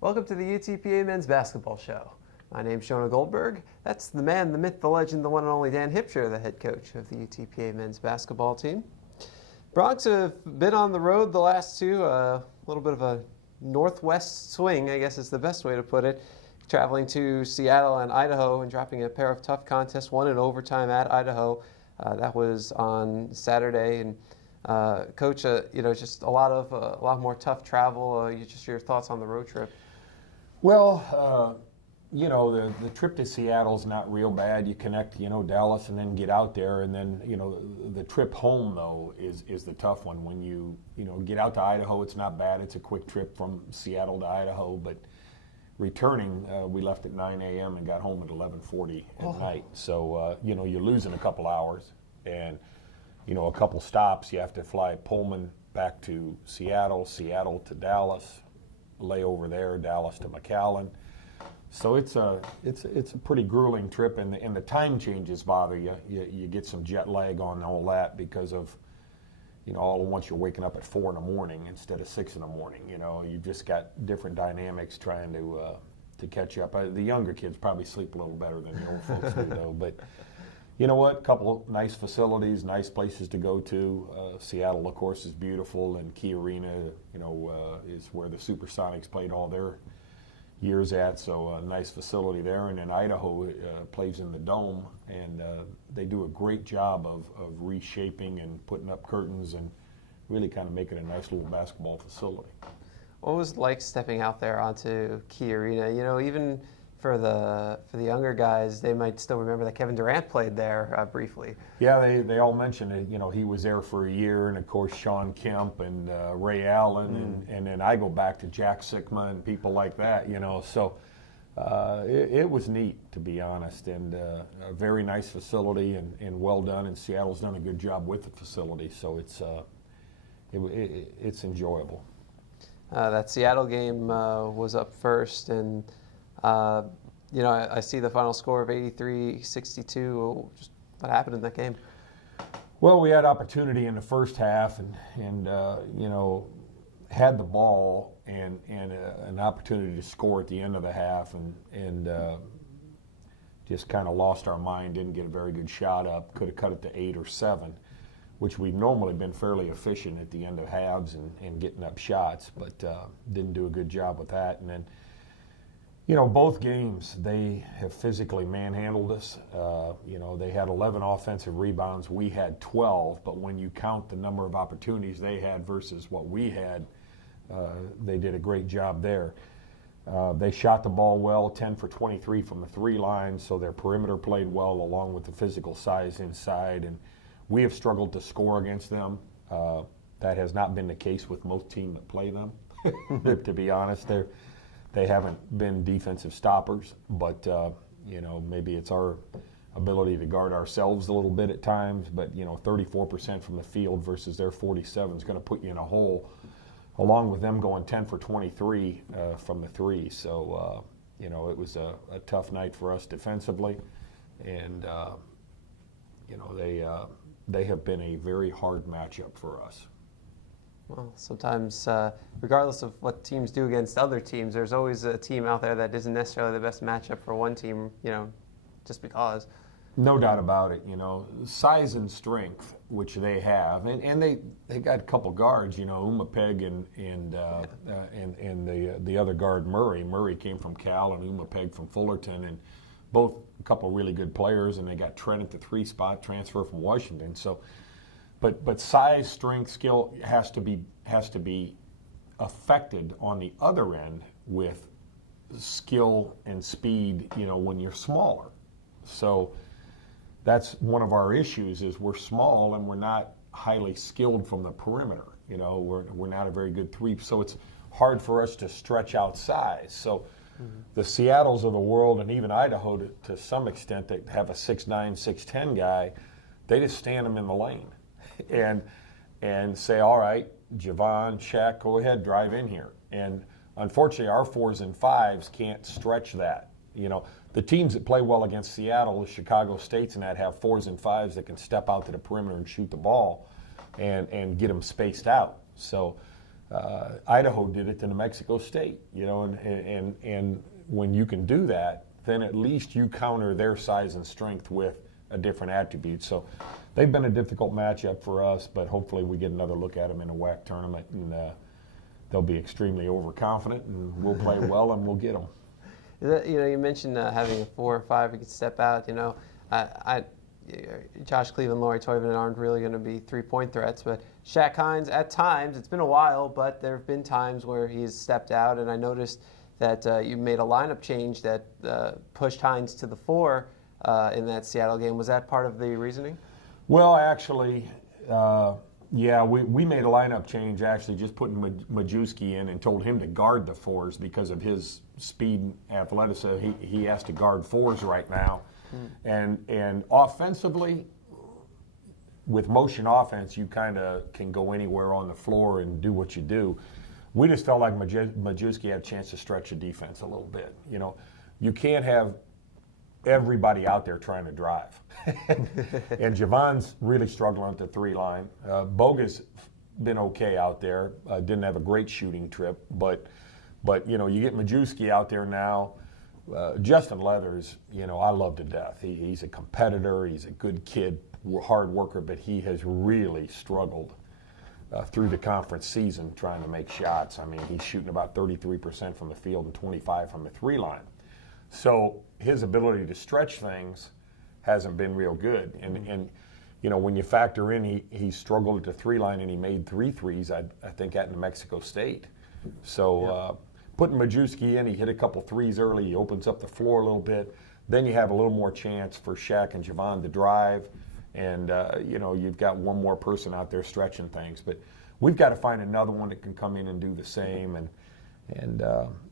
Welcome to the UTPA Men's Basketball Show. My name's Jonah Goldberg. That's the man, the myth, the legend, the one and only Dan Hipsher, the head coach of the UTPA Men's Basketball team. Broncs have been on the road the last two, a little bit of a northwest swing, I guess is the best way to put it, traveling to Seattle and Idaho and dropping a pair of tough contests, one in overtime at Idaho. That was on Saturday. And Coach, just a lot more tough travel. Just your thoughts on the road trip? Well, the trip to Seattle's not real bad. You connect, Dallas and then get out there. And then, the trip home, though, is the tough one. When you get out to Idaho, it's not bad. It's a quick trip from Seattle to Idaho. But returning, we left at 9 a.m. and got home at 11:40 at night. So, you're losing a couple hours. And, a couple stops. You have to fly Pullman back to Seattle, Seattle to Dallas, lay over there, Dallas to McAllen. So it's a pretty grueling trip, and the time changes bother you. You get some jet lag on all that because of, all at once you're waking up at 4 in the morning instead of 6 in the morning. You've just got different dynamics trying to catch up. The younger kids probably sleep a little better than the old folks do, though. But you know what? A couple of nice facilities, nice places to go to. Seattle, of course, is beautiful, and Key Arena, is where the Supersonics played all their years at. So a nice facility there. And then Idaho plays in the Dome, and they do a great job of reshaping and putting up curtains and really kind of making a nice little basketball facility. What was it like stepping out there onto Key Arena? Even for the younger guys, they might still remember that Kevin Durant played there briefly. Yeah, they all mentioned it. He was there for a year, and of course Sean Kemp and Ray Allen, and then I go back to Jack Sikma and people like that. So it was neat, to be honest, and a very nice facility and well done. And Seattle's done a good job with the facility, so it's enjoyable. That Seattle game was up first, and I see the final score of 83-62. Just what happened in that game? Well, we had opportunity in the first half, and had the ball and an opportunity to score at the end of the half, and just kind of lost our mind. Didn't get a very good shot up. Could have cut it to 8 or 7, which we've normally been fairly efficient at the end of halves and getting up shots, but didn't do a good job with that. And then, both games, they have physically manhandled us. They had 11 offensive rebounds. We had 12, but when you count the number of opportunities they had versus what we had, they did a great job there. They shot the ball well, 10 for 23 from the 3 line, so their perimeter played well along with the physical size inside, and we have struggled to score against them. That has not been the case with most teams that play them, to be honest. They haven't been defensive stoppers, but maybe it's our ability to guard ourselves a little bit at times. But 34% from the field versus their 47 is going to put you in a hole, along with them going 10 for 23 from the 3. So it was a tough night for us defensively, and they have been a very hard matchup for us. Well, sometimes, regardless of what teams do against other teams, there's always a team out there that isn't necessarily the best matchup for one team, just because. No doubt about it. Size and strength, which they have, and they got a couple guards. Umapeg and the other guard Murray. Murray came from Cal and Umapeg from Fullerton, and both a couple really good players. And they got Trent at the 3 spot, transfer from Washington. So. But size, strength, skill has to be affected on the other end with skill and speed, when you're smaller. So that's one of our issues is we're small and we're not highly skilled from the perimeter. We're not a very good 3, so it's hard for us to stretch out size. So the Seattles of the world, and even Idaho to some extent, that have a 6'9", 6'10" guy, they just stand them in the lane. And say, all right, Javon, Shaq, go ahead, drive in here. And unfortunately, our 4s and 5s can't stretch that. The teams that play well against Seattle, the Chicago States and that, have 4s and 5s that can step out to the perimeter and shoot the ball and get them spaced out. So Idaho did it to New Mexico State, and when you can do that, then at least you counter their size and strength with a different attribute. So they've been a difficult matchup for us, but hopefully we get another look at them in a WAC tournament, and they'll be extremely overconfident, and we'll play well, and we'll get them. You mentioned having a 4 or 5 who could step out. Josh Cleveland, Laurie Toivonen aren't really going to be 3-point threats, but Shaq Hines, at times, it's been a while, but there have been times where he's stepped out, and I noticed that you made a lineup change that pushed Hines to the 4 in that Seattle game. Was that part of the reasoning? Well, actually, yeah, we made a lineup change, actually, just putting Majewski in and told him to guard the 4s because of his speed and athleticism. He has to guard 4s right now. And offensively, with motion offense, you kind of can go anywhere on the floor and do what you do. We just felt like Majewski had a chance to stretch the defense a little bit. You can't have everybody out there trying to drive. And Javon's really struggling at the 3 line. Boga's been okay out there. Didn't have a great shooting trip, but you get Majewski out there now. Justin Leathers, I love to death. He's a competitor. He's a good kid, hard worker, but he has really struggled through the conference season trying to make shots. I mean, he's shooting about 33% from the field and 25% from the 3 line. So his ability to stretch things hasn't been real good. And when you factor in he struggled at the 3 line and he made 3 threes, I think, at New Mexico State. So putting Majewski in, he hit a couple 3s early, he opens up the floor a little bit. Then you have a little more chance for Shaq and Javon to drive. And, you've got one more person out there stretching things. But we've got to find another one that can come in and do the same.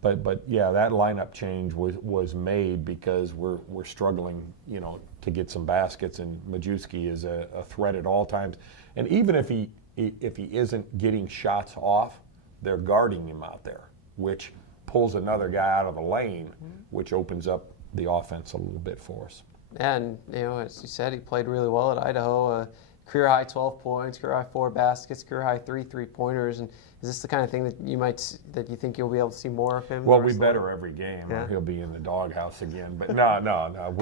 But yeah, that lineup change was made because we're struggling, to get some baskets, and Majewski is a threat at all times. And even if he isn't getting shots off, they're guarding him out there, which pulls another guy out of the lane, which opens up the offense a little bit for us. And, as you said, he played really well at Idaho. Career high 12 points, career high 4 baskets, career high 3 3-pointers. And is this the kind of thing that you think you'll be able to see more of him? Well, we better every game, or he'll be in the doghouse again. But no.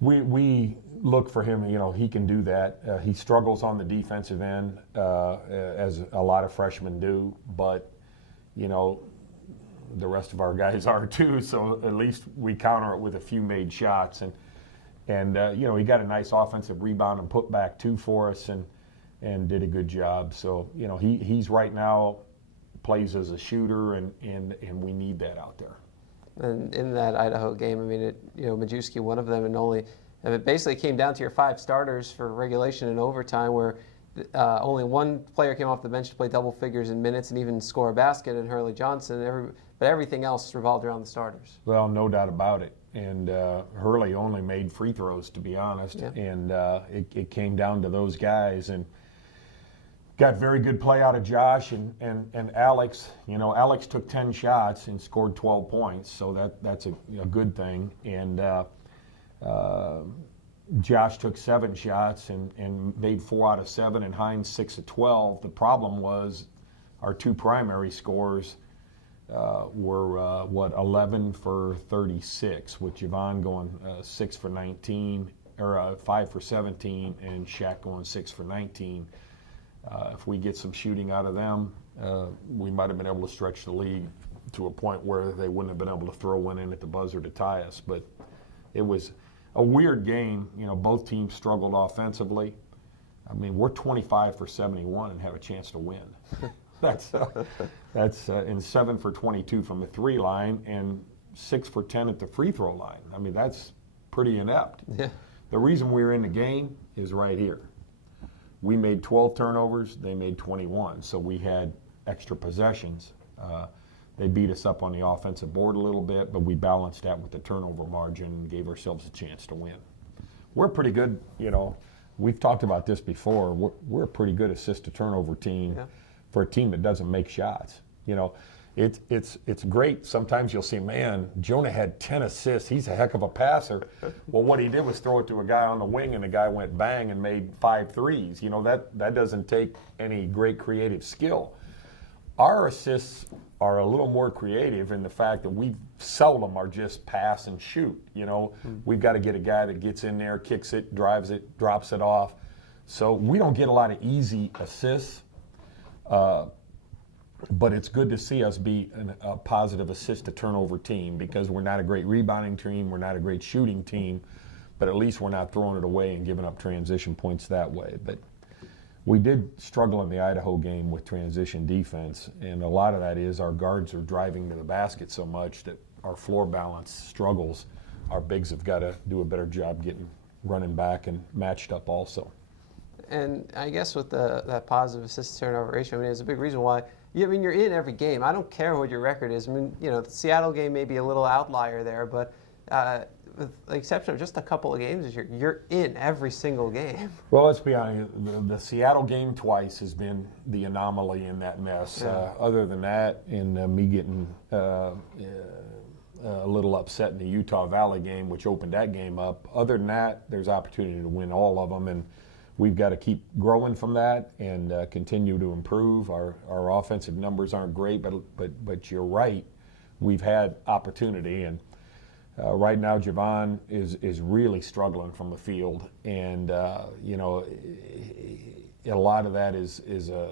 We look for him. He can do that. He struggles on the defensive end, as a lot of freshmen do. But the rest of our guys are too. So at least we counter it with a few made shots. And he got a nice offensive rebound and put back 2 for us, and did a good job. So he's right now plays as a shooter, and we need that out there. And in that Idaho game, I mean, Majewski, one of them, and it basically came down to your 5 starters for regulation and overtime, where only one player came off the bench to play double figures in minutes and even score a basket, and Hurley Johnson. But everything else revolved around the starters. Well, no doubt about it. And Hurley only made free throws, to be honest. Yeah. And it came down to those guys. And got very good play out of Josh and Alex. Alex took 10 shots and scored 12 points, so that's a good thing. And Josh took 7 shots and made 4 out of 7, and Hines 6 of 12. The problem was our 2 primary scorers were 11 for 36, with Javon going 6 for 19, or 5 for 17, and Shaq going 6 for 19. If we get some shooting out of them, we might have been able to stretch the lead to a point where they wouldn't have been able to throw one in at the buzzer to tie us. But it was a weird game. Both teams struggled offensively. I mean, we're 25 for 71 and have a chance to win. That's in 7 for 22 from the 3 line and 6 for 10 at the free throw line. I mean, that's pretty inept. Yeah. The reason we're in the game is right here. We made 12 turnovers, they made 21, so we had extra possessions. They beat us up on the offensive board a little bit, but we balanced that with the turnover margin and gave ourselves a chance to win. We're pretty good, we've talked about this before, we're a pretty good assist to turnover team. Yeah. For a team that doesn't make shots. It's great. Sometimes you'll see, man, Jonah had 10 assists. He's a heck of a passer. Well, what he did was throw it to a guy on the wing, and the guy went bang and made 5 threes. That doesn't take any great creative skill. Our assists are a little more creative in the fact that we seldom are just pass and shoot. We've got to get a guy that gets in there, kicks it, drives it, drops it off. So we don't get a lot of easy assists, but it's good to see us be a positive assist to turnover team, because we're not a great rebounding team, we're not a great shooting team, but at least we're not throwing it away and giving up transition points that way. But we did struggle in the Idaho game with transition defense, and a lot of that is our guards are driving to the basket so much that our floor balance struggles. Our bigs have got to do a better job running back and matched up also. And I guess with that positive assist to turnover ratio, I mean, it's a big reason why. You're in every game. I don't care what your record is. I mean, the Seattle game may be a little outlier there, but with the exception of just a couple of games this year, you're in every single game. Well, let's be honest. The Seattle game twice has been the anomaly in that mess. Yeah. Other than that, and me getting a little upset in the Utah Valley game, which opened that game up. Other than that, there's opportunity to win all of them, and we've got to keep growing from that and continue to improve. Our offensive numbers aren't great, but you're right. We've had opportunity, and right now Javon is really struggling from the field, and a lot of that is a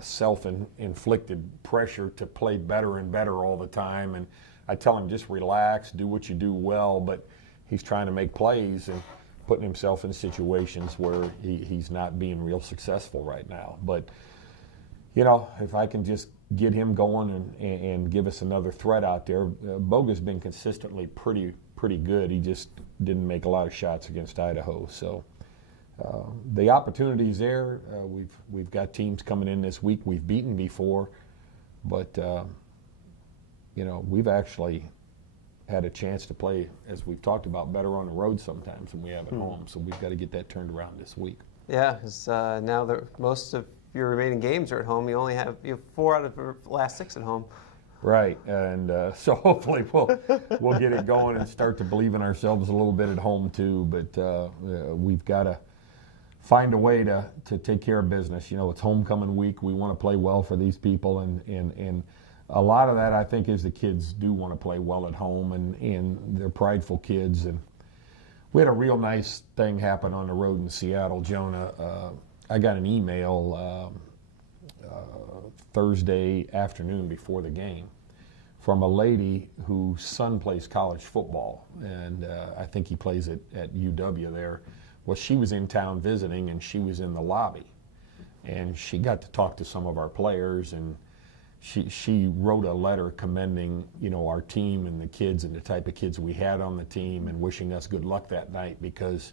self-inflicted pressure to play better and better all the time. And I tell him, just relax, do what you do well, but he's trying to make plays and putting himself in situations where he's not being real successful right now. But, if I can just get him going and give us another threat out there. Boga's been consistently pretty good. He just didn't make a lot of shots against Idaho. So the opportunity's there. We've got teams coming in this week we've beaten before, but we've actually had a chance to play, as we've talked about, better on the road sometimes than we have at home. So we've got to get that turned around this week. Yeah, because now that most of your remaining games are at home, you have 4 out of the last 6 at home. Right, and so hopefully we'll get it going and start to believe in ourselves a little bit at home too. But we've got to find a way to take care of business. It's homecoming week. We want to play well for these people, and a lot of that, I think, is the kids do want to play well at home, and they're prideful kids. And we had a real nice thing happen on the road in Seattle, Jonah. I got an email Thursday afternoon before the game from a lady whose son plays college football, and I think he plays at UW there. Well, she was in town visiting, and she was in the lobby, and she got to talk to some of our players, and she wrote a letter commending our team and the kids and the type of kids we had on the team, and wishing us good luck that night, because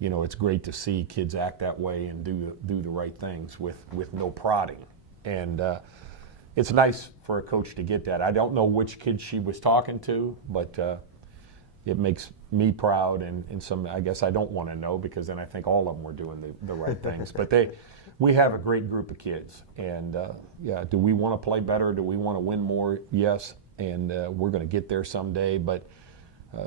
it's great to see kids act that way and do the right things with no prodding. And it's nice for a coach to get that. I don't know which kid she was talking to, but it makes me proud, and some, I guess I don't want to know, because then I think all of them were doing the right things. But we have a great group of kids, and do we want to play better? Do we want to win more? Yes, and we're going to get there someday. But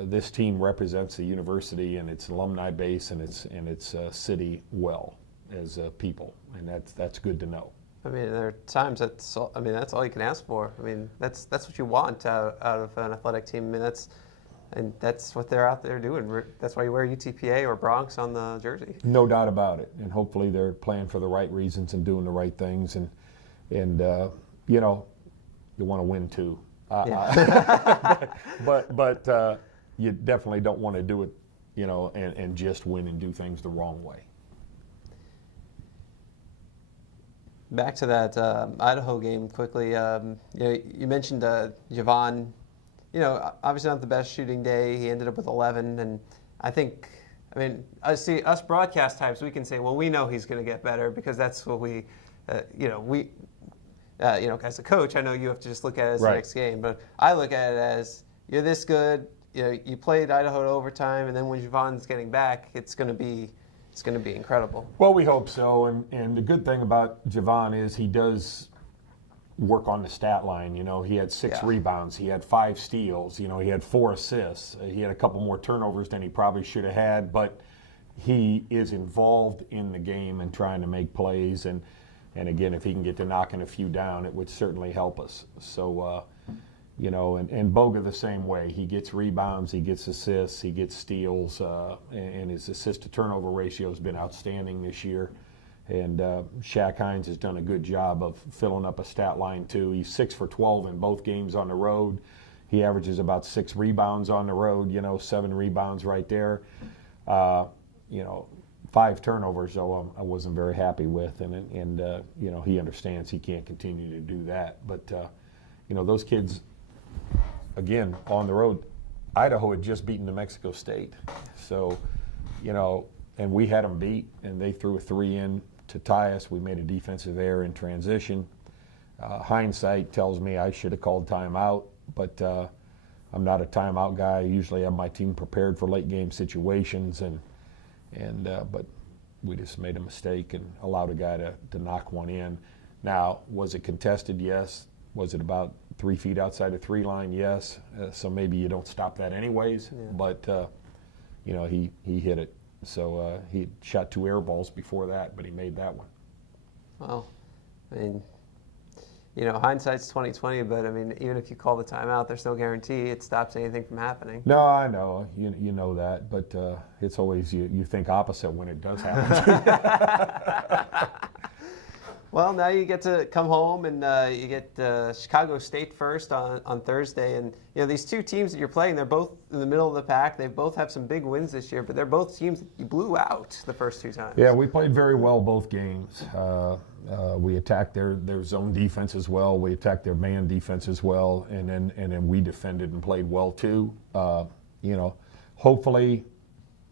this team represents the university and its alumni base and its city well as people, and that's good to know. I mean, there are times that's all you can ask for. I mean, that's what you want out of an athletic team. I mean, that's what they're out there doing. That's why you wear UTPA or Bronx on the jersey. No doubt about it. And hopefully they're playing for the right reasons and doing the right things. And you want to win too. But you definitely don't want to do it, and just win and do things the wrong way. Back to that Idaho game quickly. You mentioned Javon. Obviously not the best shooting day. He ended up with 11, and I see us broadcast types. We can say, well, we know he's going to get better, because that's what we, as a coach, I know you have to just look at it as right. The next game, but I look at it as you're this good. You played Idaho to overtime, and then when Javon's getting back, it's going to be incredible. Well, we hope so, and the good thing about Javon is he does work on the stat line. He had 6 rebounds, he had 5 steals, he had 4 assists, he had a couple more turnovers than he probably should have had, but he is involved in the game and trying to make plays, and And again, if he can get to knocking a few down, it would certainly help us. So, you know, and Boga the same way. He gets rebounds, he gets assists, he gets steals, and his assist to turnover ratio has been outstanding this year. And Shaq Hines has done a good job of filling up a stat line too. He's 6 for 12 in both games on the road. He averages about 6 rebounds on the road, you know, 7 rebounds right there. You know, 5 turnovers, though, I wasn't very happy with. And you know, he understands he can't continue to do that. But, you know, those kids, again, on the road, Idaho had just beaten New Mexico State. So, you know, and we had them beat, and they threw a 3 in to tie us. We made a defensive error in transition. Hindsight tells me I should have called timeout, but I'm not a timeout guy. I usually have my team prepared for late game situations, but we just made a mistake and allowed a guy to knock one in. Now, was it contested? Yes. Was it about 3 feet outside the 3 line? Yes. So maybe you don't stop that anyways, but you know, he hit it. So he shot 2 air balls before that, but he made that one. Well, I mean, you know, hindsight's 20/20, but I mean, even if you call the timeout, there's no guarantee it stops anything from happening. No, I know, you know that, but it's always you think opposite when it does happen. Well, now you get to come home and you get Chicago State first on Thursday. And, you know, these two teams that you're playing, they're both in the middle of the pack. They both have some big wins this year, but they're both teams that you blew out the first 2 times. Yeah, we played very well both games. We attacked their zone defense as well. We attacked their man defense as well. And then we defended and played well, too. You know, hopefully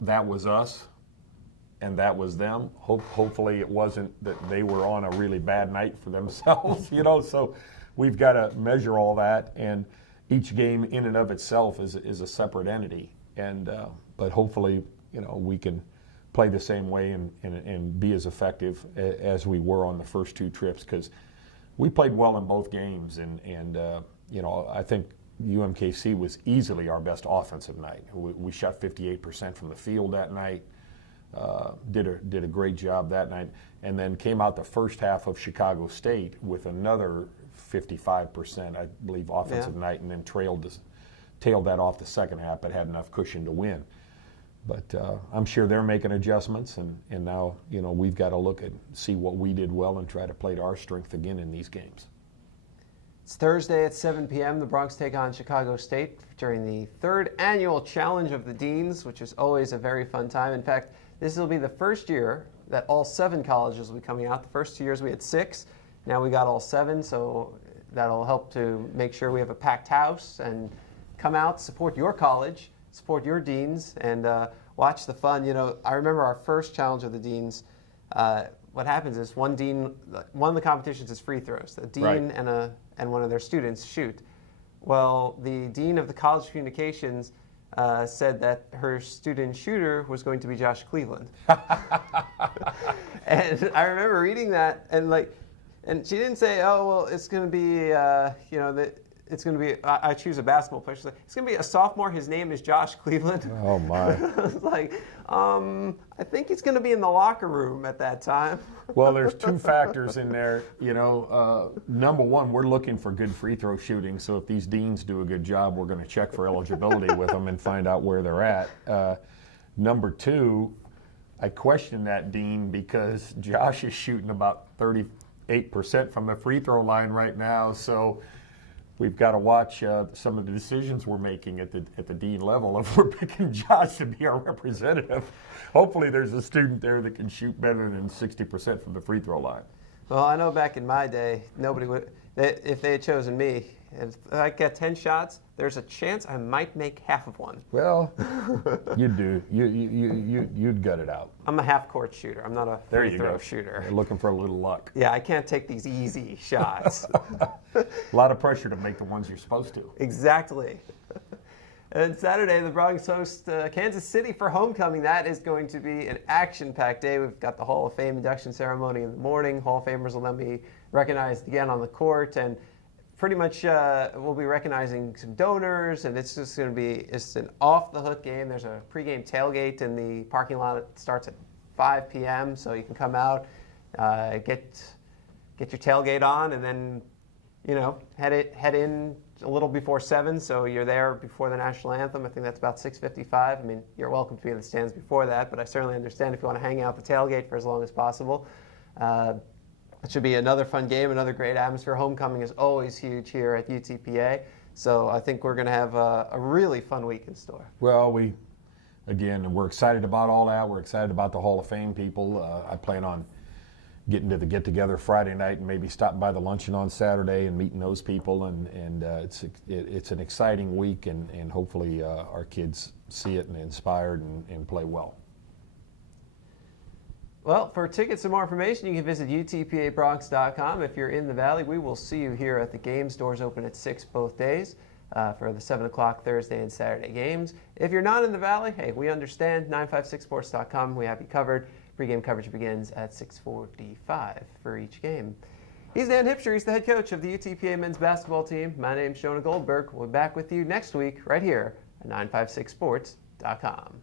that was us. And that was them. Hopefully it wasn't that they were on a really bad night for themselves, you know. So we've got to measure all that, and each game in and of itself is a separate entity. And but hopefully, you know, we can play the same way and be as effective as we were on the first 2 trips, because we played well in both games. And you know, I think UMKC was easily our best offensive night. We shot 58% from the field that night. Did a great job that night, and then came out the first half of Chicago State with another 55%, I believe, offensive night, and then tailed that off the second half, but had enough cushion to win. But I'm sure they're making adjustments, and now, you know, we've got to look at see what we did well and try to play to our strength again in these games. It's Thursday at 7 p.m. The Broncs take on Chicago State during the 3rd annual Challenge of the Deans, which is always a very fun time. In fact, this will be the first year that all 7 colleges will be coming out. The first 2 years we had 6. Now we got all 7, so that'll help to make sure we have a packed house and come out, support your college, support your deans, and watch the fun. You know, I remember our first Challenge of the Deans. What happens is one of the competitions is free throws. The dean and one of their students shoot. Well, the dean of the College of Communications said that her student shooter was going to be Josh Cleveland. And I remember reading that, and she didn't say, oh, well, it's going to be, you know, it's going to be, I choose a basketball player. She's like, it's going to be a sophomore. His name is Josh Cleveland. Oh, my. I was like, I think he's going to be in the locker room at that time. Well, there's 2 factors in there. You know, number one, we're looking for good free throw shooting. So if these deans do a good job, we're going to check for eligibility with them and find out where they're at. Number 2, I question that dean because Josh is shooting about 38% from the free throw line right now. So we've got to watch some of the decisions we're making at the dean level if we're picking Josh to be our representative. Hopefully there's a student there that can shoot better than 60% from the free throw line. Well, I know back in my day, nobody would, if they had chosen me, if I get 10 shots, there's a chance I might make half of one. Well, you'd do. You'd gut it out. I'm a half-court shooter. I'm not a free throw shooter. You're looking for a little luck. Yeah, I can't take these easy shots. A lot of pressure to make the ones you're supposed to. Exactly. And Saturday, the Broncs host Kansas City for homecoming. That is going to be an action-packed day. We've got the Hall of Fame induction ceremony in the morning. Hall of Famers will then be recognized again on the court, and pretty much we'll be recognizing some donors, and it's just going to be an off-the-hook game. There's a pregame tailgate in the parking lot. It starts at 5 p.m., so you can come out, get get your tailgate on, and then, head in a little before 7, so you're there before the national anthem. I think that's about 6:55. I mean, you're welcome to be in the stands before that, but I certainly understand if you want to hang out the tailgate for as long as possible. It should be another fun game, another great atmosphere. Homecoming is always huge here at UTPA, so I think we're going to have a really fun week in store. Well, we're excited about all that. We're excited about the Hall of Fame people. I plan on getting to the get-together Friday night and maybe stopping by the luncheon on Saturday and meeting those people. And it's an exciting week, and hopefully our kids see it and inspired and play well. Well, for tickets and more information, you can visit utpabronx.com. If you're in the Valley, we will see you here at the games. Doors open at 6 both days for the 7 o'clock Thursday and Saturday games. If you're not in the Valley, hey, we understand. 956sports.com, we have you covered. Pre-game coverage begins at 6:45 for each game. He's Dan Hipsher. He's the head coach of the UTPA men's basketball team. My name's Jonah Goldberg. We'll be back with you next week right here at 956sports.com.